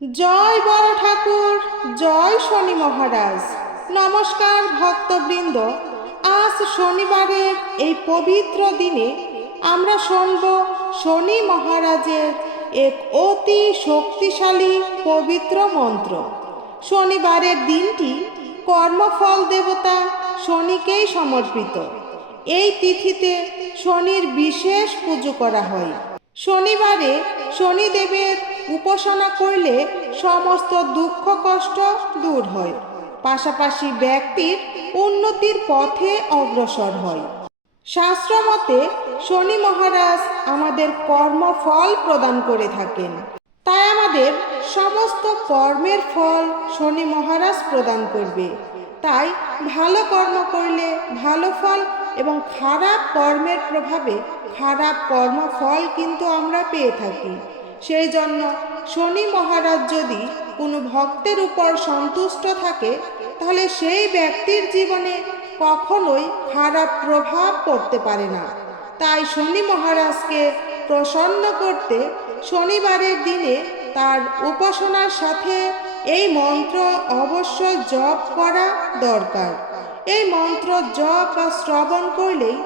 জয় বড় ঠাকুর, জয় শনি মহারাজ। নমস্কার ভক্তবৃন্দ। আজ শনিবারের এই পবিত্র দিনে আমরা শুনব শনি মহারাজের এক অতি শক্তিশালী পবিত্র মন্ত্র। শনিবারের দিনটি কর্মফল দেবতা শনিকেই সমর্পিত। এই তিথিতে শনির বিশেষ পুজো করা হয়। শনিবারে শনিদেবের উপাসনা করলে সমস্ত দুঃখ কষ্ট দূর হয়, পাশাপাশি ব্যক্তির উন্নতির পথে অগ্রসর হয়। শাস্ত্রমতে শনি মহারাজ আমাদের কর্মফল প্রদান করে থাকেন, তাই আমাদের সমস্ত কর্মের ফল শনি মহারাজ প্রদান করবে। তাই ভালো কর্ম করলে ভালো ফল এবং খারাপ কর্মের প্রভাবে খারাপ কর্মফল কিন্তু আমরা পেয়ে থাকি। সেই জন্য শনি মহারাজ যদি কোনো ভক্তের উপর সন্তুষ্ট থাকে, তাহলে সেই ব্যক্তির জীবনে কখনোই খারাপ প্রভাব পড়তে পারে না। তাই শনি মহারাজকে প্রসন্ন করতে শনিবারের দিনে তার উপাসনার সাথে এই মন্ত্র অবশ্যই জপ করা দরকার। এই মন্ত্র জপ বা শ্রবণ করলেই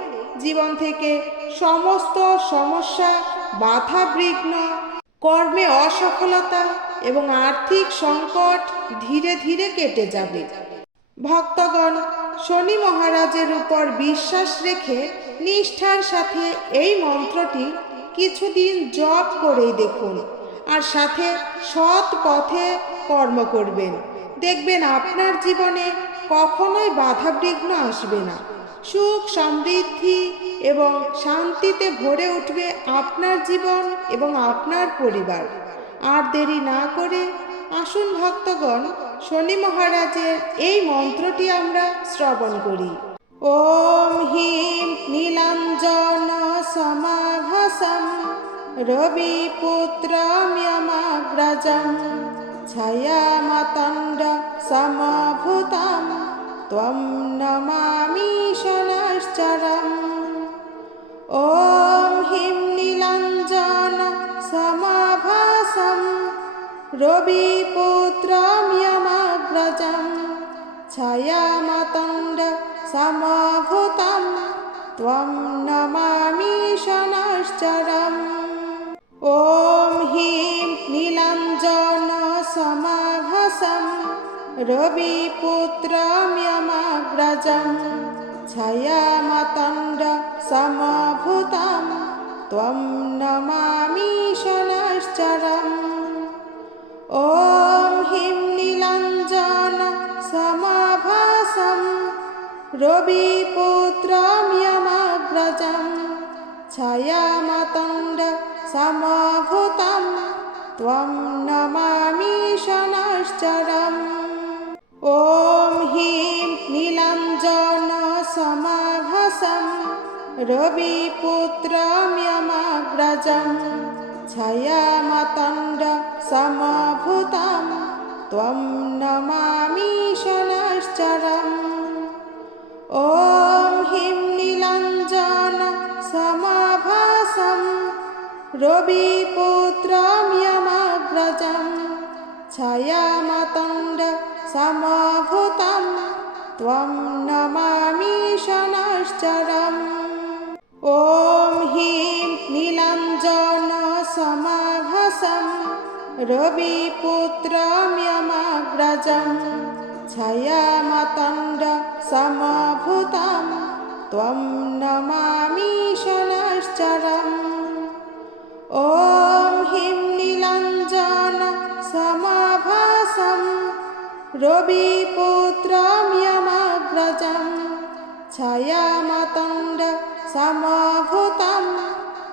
জীবন থেকে সমস্ত সমস্যা, বাধা বিঘ্ন, কর্মে অসফলতা এবং আর্থিক সংকট ধীরে ধীরে কেটে যাবে। ভক্তগণ, শনি মহারাজের উপর বিশ্বাস রেখে নিষ্ঠার সাথে এই মন্ত্রটি কিছুদিন জপ করেই দেখুন, আর সাথে সৎ পথে কর্ম করবেন। দেখবেন আপনার জীবনে কখনোই বাধা বিঘ্ন আসবে না। সুখ, সমৃদ্ধি এবং শান্তিতে ভরে উঠবে আপনার জীবন এবং আপনার পরিবার। আর দেরি না করে আসুন ভক্তগণ, শনি মহারাজের এই মন্ত্রটি আমরা শ্রবণ করি। ওম হিম নীলাঞ্জন সমাভাসম রবিপুত্রম যমাগ্রজম ছায়ামাতণ্ড সমভূতম ত্বং নমামি শনশ্চরম। ওম হিম নীলাঞ্জন সমাভাসম রবিপুত্রম যমাগ্রজম ছায়ামাতণ্ড সমভূতম ত্বং নমামি শনশ্চরম। ওম হিম নীলাঞ্জন সমাভাসম রবিপুত্রম যমাগ্রজম ছায়ামাতণ্ড সমভূতম ত্বং নমামি শনশ্চরম। ওম হিম নীলাঞ্জন সমাভাসম রবিপুত্রম যমাগ্রজম ছায়ামাতণ্ড সমভূতম ত্বং নমামি শনশ্চরম। ওম হিম নীলাঞ্জন সমাভাসম রবিপুত্রম যমাগ্রজম ছায়ামাতণ্ড সমভূতম ত্বং নমামি শনশ্চরম। ওম হিম নীলাঞ্জন সমাভাসম রবিপুত্রম যমাগ্রজম ছায়ামাতণ্ড সমভূতম ত্বং নমামি শনশ্চরম। ওম হিম নীলাঞ্জন সমাভাসম রবিপুত্রম যমাগ্রজম ছায়ামাতণ্ড সমভূতম ত্বং নমামি শনশ্চরম। ওম হিম নীলাঞ্জন সমাভাসম রবিপুত্রম যমাগ্রজম ছায়ামাতণ্ড সমভূতম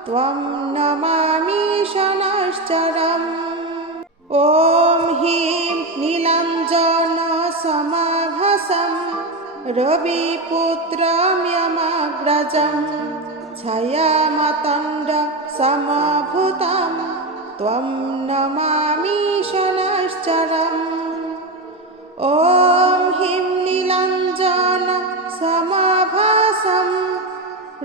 ত্বং নমামি শনশ্চরম। ওম হিম নীলাঞ্জন সমাভাসম রবিপুত্রম যমাগ্রজম ছায়ামাতণ্ড সমভূতম ত্বং নমামি শনশ্চরম। ওম হিম নীলাঞ্জন সমাভাসম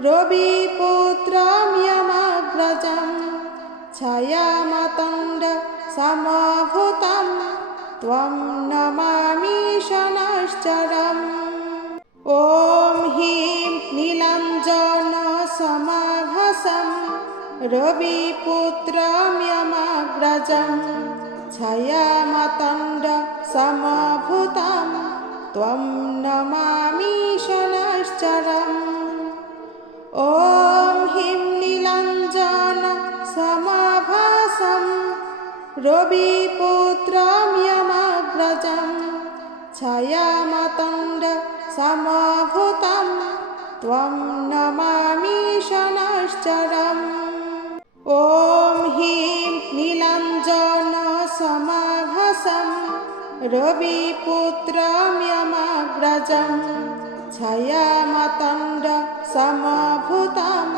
রবিপুত্রম যমাগ্রজম ছায়ামাতণ্ড সমভূতম त्वं नमामि शनैश्चरम् ॐ ह्रीं नीलाञ्जनसमाभासं रविपुत्रं यमग्रजं छायामातण्डसमभूतं त्वं नमामि शनैश्चरम् ॐ ह्रीं नीलाञ्जनसमाभासं रविपुत्रं यमग्रजं छायामातण्डसमभूतं त्वं नमामि शनैश्चरम् ॐ ह्रीं नीलाञ्जनसमाभासं रविपुत्रं यमग्रजं छायामातण्डसमभूतं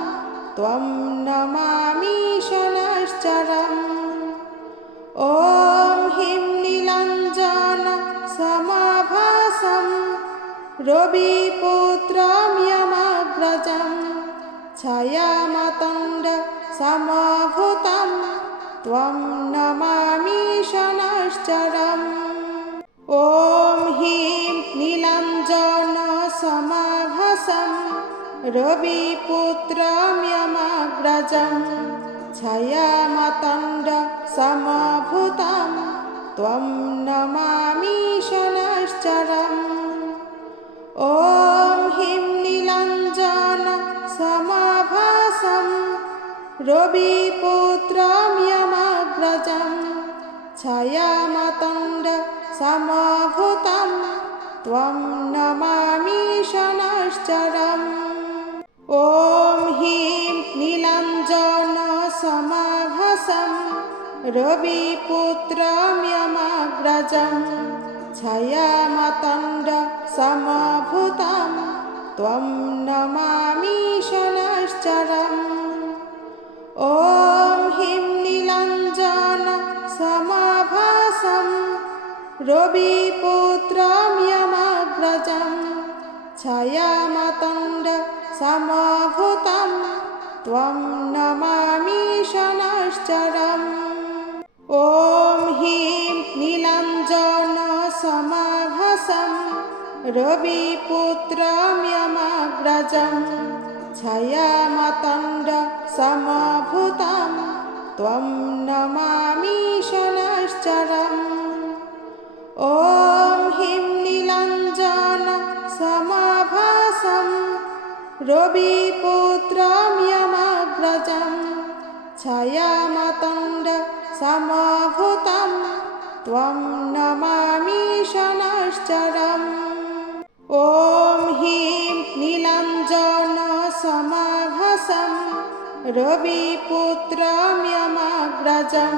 त्वं नमामि शनैश्चरम् ॐ ह्रीं नीलाञ्जनसमाभासं रविपुत्रं यमग्रजं छायामातण्डसमभूतं त्वं नमामि शनैश्चरम् ॐ ह्रीं नीलाञ्जनसमाभासं रविपुत्रं यमग्रजं छायामातण्डसमभूतं त्वं नमामि शनैश्चरम् ॐ ह्रीं नीलाञ्जनसमाभासं रविपुत्रं यमग्रजं छायामातण्डसमभूतं त्वं नमामि शनैश्चरम् ॐ ह्रीं नीलाञ्जनसमाभासं रविपुत्रं यमग्रजं छायामातण्डसमभूतं त्वं नमामि शनैश्चरम् ॐ ह्रीं नीलाञ्जनसमाभासं रविपुत्रं यमग्रजं छायामातण्डसमभूतं त्वं नमामि शनैश्चरम् ॐ ह्रीं नीलाञ्जनसमाभासं रविपुत्रं यमग्रजं छायामातण्डसमभूतं त्वं नमामि शनैश्चरम् ॐ ह्रीं नीलाञ्जनसमाभासं रविपुत्रं यमग्रजं छायामातण्डसमभूतं त्वं नमामि शनैश्चरम् ॐ ह्रीं नीलाञ्जनसमाभासं रविपुत्रं यमग्रजं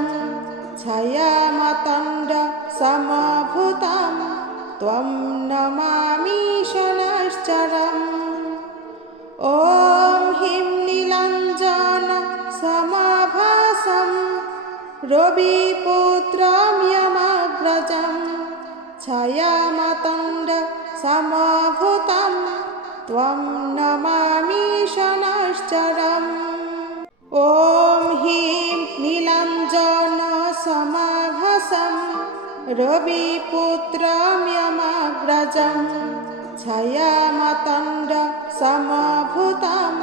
छायामातण्डसमभूतं त्वं नमामि शनैश्चरम् ॐ ह्रीं नीलाञ्जनसमाभासं रविपुत्रं यमग्रजं छायामातण्डसमभूतं त्वं नमामि शनैश्चरम् ॐ ह्रीं नीलाञ्जनसमाभासं रविपुत्रं यमग्रजं छायामातण्डसमभूतं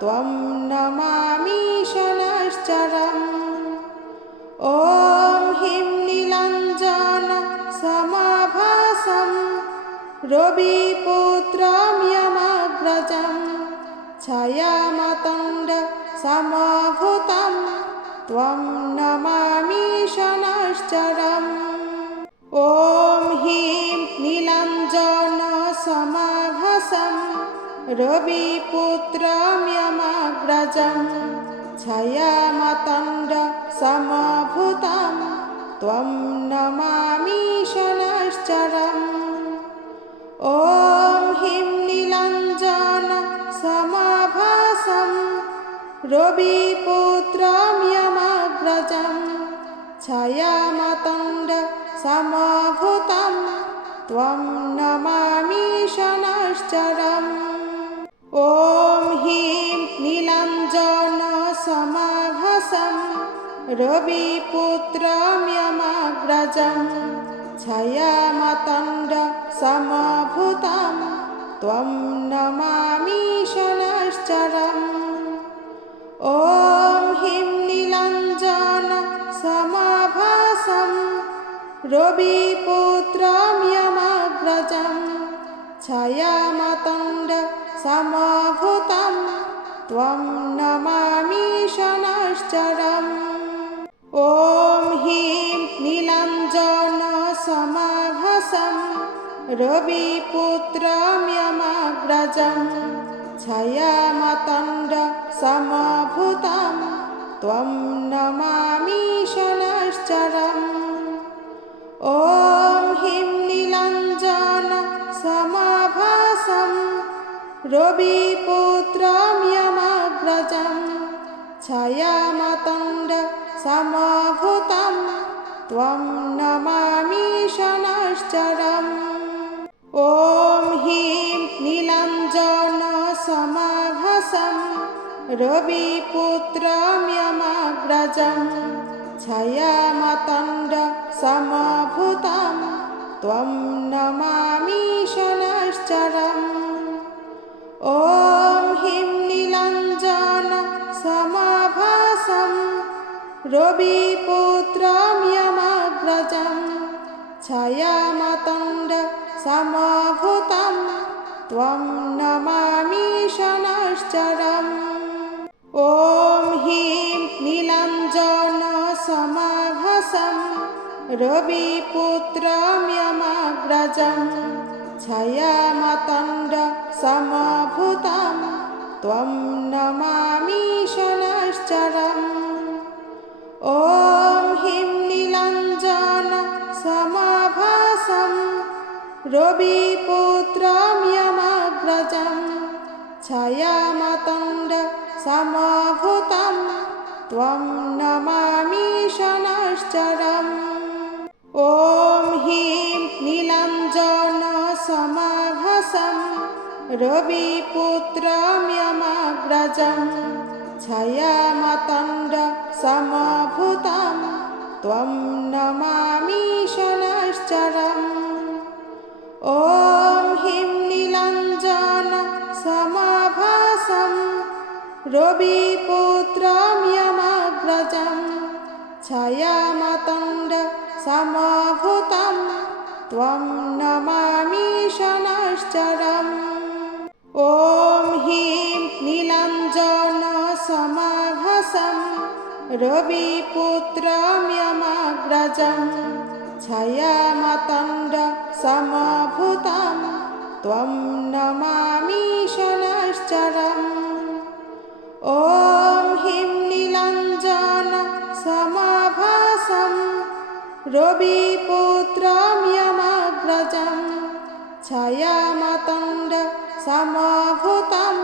त्वं नमामि शनैश्चरम् ॐ ह्रीं नीलाञ्जनसमाभासं रविपुत्रं यमग्रजं छायामातण्डसमभूतं त्वं नमामि शनैश्चरम् ॐ ह्रीं नीलाञ्जनसमाभासं रविपुत्रं यमग्रजं छायामातण्डसमभूतं त्वं नमामि शनैश्चरम् ॐ ह्रीं नीलाञ्जनसमाभासं रविपुत्रं यमग्रजं छायामातण्डसमभूतं त्वं नमामि शनैश्चरम् ॐ ह्रीं नीलाञ्जनसमाभासं रविपुत्रं यमग्रजं छायामातण्ड समभूतं त्वं नमामि शनैश्चरम् ॐ ह्रीं नीलाञ्जन समभासं रविपुत्रं यमग्रजं छायामातण्ड समभूतं त्वं नमामि शनैश्चरम् ॐ ह्रीं नीलाञ्जन समभासं रविपुत्रं यमग्रजं छायामातण्ड समभूतं त्वं नमामि शनैश्चरम् ॐ ह्रीं नीलाञ्जन समभासं रविपुत्रं यमग्रजं छायामातण्ड समभूतं त्वं नमामि शनैश्चरम् ॐ ह्रीं नीलाञ्जन समभासं रविपुत्रं यमग्रजं छायामातण्ड समभूतं त्वं नमामि शनैश्चरम् ॐ ह्रीं नीलाञ्जन समभासं रविपुत्रं यमग्रजं छायामातण्ड समभूतं त्वं नमामि शनैश्चरम् ॐ ह्रीं नीलाञ्जन समभासं रविपुत्रं यमग्रजं छायामातण्ड समभूतं त्वं नमामि शनैश्चरम् ॐ ह्रीं नीलाञ्जन समभासं रविपुत्रं यमग्रजं छायामातण्ड समभूतं त्वं नमामि शनैश्चरम् ॐ ह्रीं नीलाञ्जन समभासं रविपुत्रं यमग्रजं छायामातण्ड समभूतं त्वं नमामि शनैश्चरम् ॐ ह्रीं नीलाञ्जन समभासं रविपुत्रं यमग्रजं छायामातण्ड समभूतं त्वं नमामि शनैश्चरम् ॐ ह्रीं नीलाञ्जन समभासं रविपुत्रं यमग्रजं छायामातण्ड समभूतं त्वं नमामि शनैश्चरम् ॐ ह्रीं नीलाञ्जन समभासं रविपुत्रं यमग्रजं छायामातण्ड समभूतं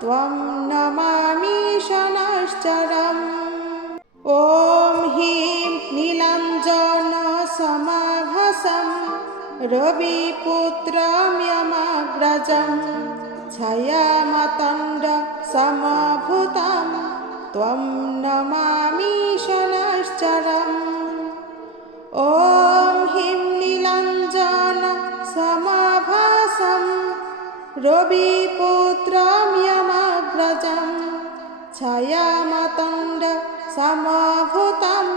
त्वं नमामि शनैश्चरम् ॐ ह्रीं नीलाञ्जन समभासं रविपुत्रं यमग्रजं छायामातण्ड समभूतं त्वं नमामि शनैश्चरम् ॐ ह्रीं नीलाञ्जन समभासं रविपुत्रं यमग्रजं छायामातण्ड समभूतं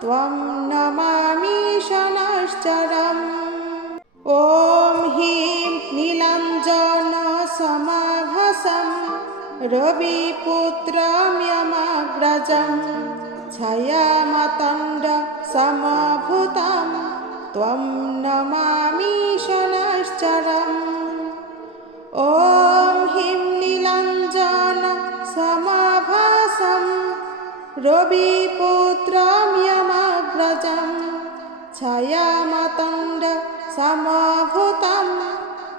त्वं नमामि शनैश्चरम् ॐ ह्रीं नीलाञ्जन समभासं रविपुत्रं यमग्रजं छायामातण्ड समभूतं त्वं नमामि शनैश्चरम् ॐ ह्रीं नीलाञ्जन समभासं रविपुत्रं यमग्रजं छायामातण्ड समभूतं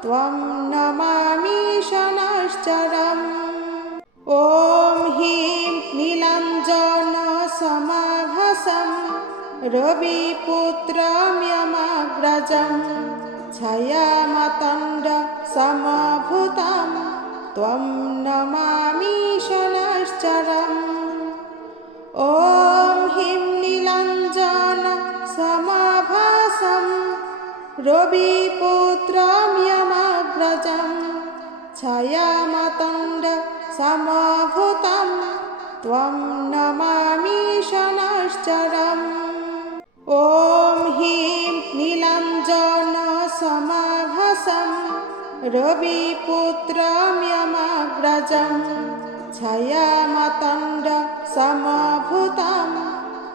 त्वं नमामि शनैश्चरम् ॐ ह्रीं नीलाञ्जन समभासं रविपुत्रं यमग्रजं छायामातण्ड समभूतं त्वं नमामि शनैश्चरम् ॐ ह्रीं नीलाञ्जन समभासं समाभासं रविपुत्रं यमग्रजं छायामातण्डसमभूतं त्वं नमामि शनैश्चरम्। ॐ ह्रीं नीलाञ्जनसमाभासं रविपुत्रं यमग्रजं छायामातण्डसमभूतं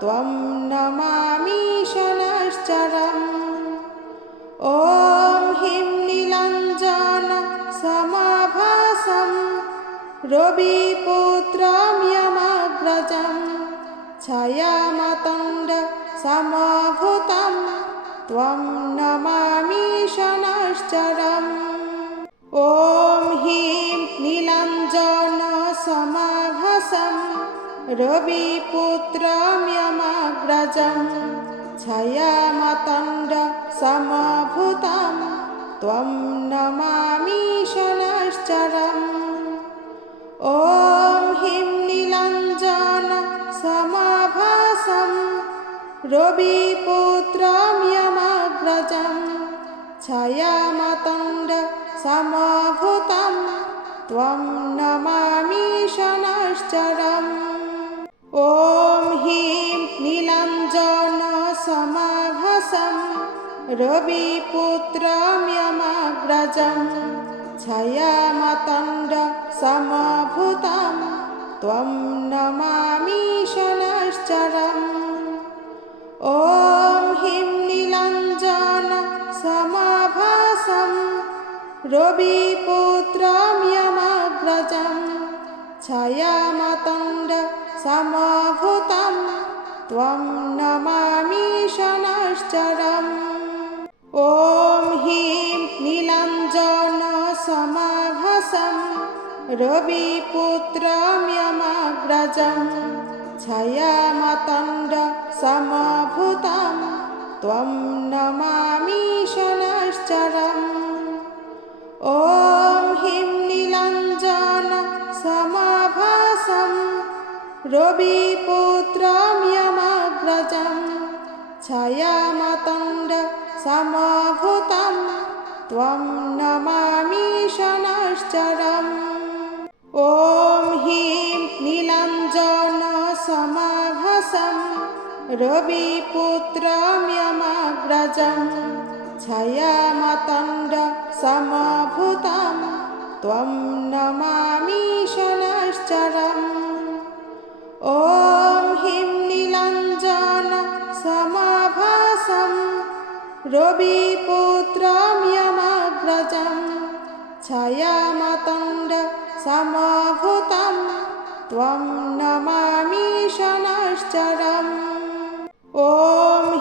त्वं नमामि शनैश्चरम्। ॐ ह्रीं नीलाञ्जनसमाभासं रविपुत्रं यमग्रजं छायामातण्डसमभूतं त्वं नमामि शनैश्चरम्। ॐ ह्रीं नीलाञ्जनसमाभासं रविपुत्रं यमग्रजं छायामातण्डसमभूतं त्वं नमामि शनैश्चरम्। ॐ ह्रीं नीलाञ्जनसमाभासं रविपुत्रं यमग्रजं छायामातण्डसमभूतं त्वं नमामि शनैश्चरम्। ॐ ह्रीं नीलाञ्जनसमाभासं रविपुत्रं यमग्रजं छायामातण्डसमभूतं त्वं नमामि शनैश्चरम्। ॐ ह्रीं नीलाञ्जनसमाभासं रविपुत्रं यमग्रजं छायामातण्डसमभूतं त्वं नमामि शनैश्चरम्। ॐ ह्रीं नीलाञ्जनसमाभासं रविपुत्रं यमग्रजं छायामातण्डसमभूतं त्वं नमामि शनैश्चरम्। ॐ ह्रीं नीलाञ्जनसमाभासं रविपुत्रं यमग्रजं छायामातण्डसमभूतं त्वं नमामि शनैश्चरम्। ॐ ह्रीं नीलाञ्जनसमाभासं रविपुत्रं यमग्रजं छायामातण्डसमभूतं त्वं नमामि शनैश्चरम्। ॐ ह्रीं नीलाञ्जनसमाभासं रविपुत्रं यमग्रजं छायामातण्डसमभूतं त्वं नमामि शनैश्चरम्। ॐ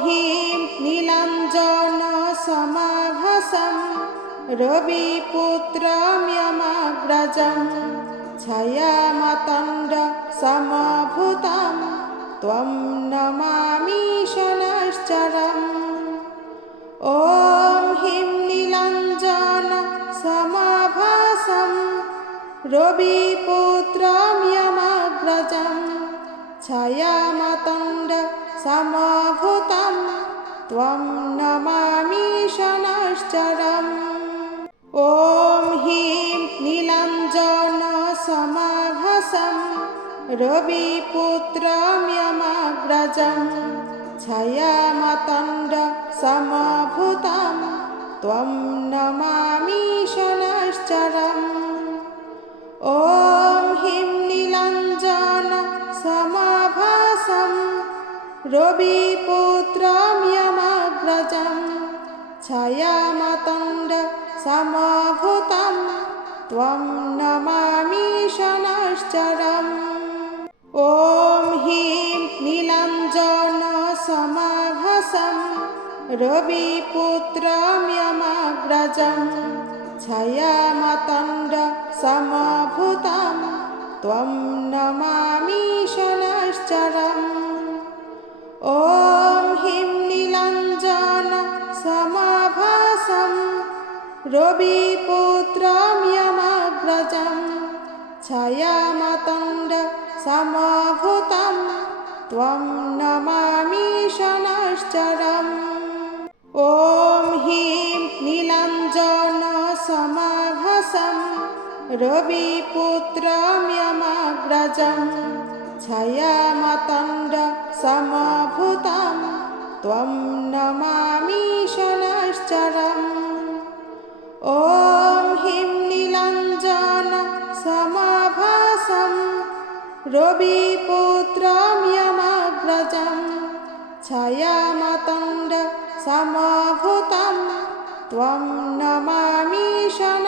ह्रीं नीलाञ्जनसमाभासं रविपुत्रं यमग्रजं छायामातण्डसमभूतं त्वं नमामि शनैश्चरम्। ॐ ह्रीं नीलाञ्जनसमाभासं रविपुत्रं यमग्रजं छायामातण्डसमभूतं त्वं नमामि शनैश्चरम्। ॐ ह्रीं नीलाञ्जनसमाभासं रविपुत्रं यमग्रजं छायामातण्डसमभूतं त्वं नमामि शनैश्चरम्। ॐ ह्रीं नीलाञ्जनसमाभासं रविपुत्रं यमग्रजं छायामातण्डसमभूतं त्वं नमामि शनैश्चरम्। ॐ ह्रीं नीलाञ्जनसमाभासं रविपुत्रं यमग्रजं छायामातण्डसमभूतं त्वं नमामि शनैश्चरम्। ॐ ह्रीं नीलाञ्जनसमाभासं रविपुत्रं यमग्रजं छायामातण्डसमभूतं त्वं नमामि शनैश्चरम्। ॐ रविपुत्रं यमग्रजं छायामातण्डसमभूतं त्वं नमामि शनैश्चरम् ॐ ह्रीं नीलाञ्जनसमाभासं रविपुत्रं यमग्रजं छायामातण्डसमभूतं त्वं नमामि शनैश्चरम्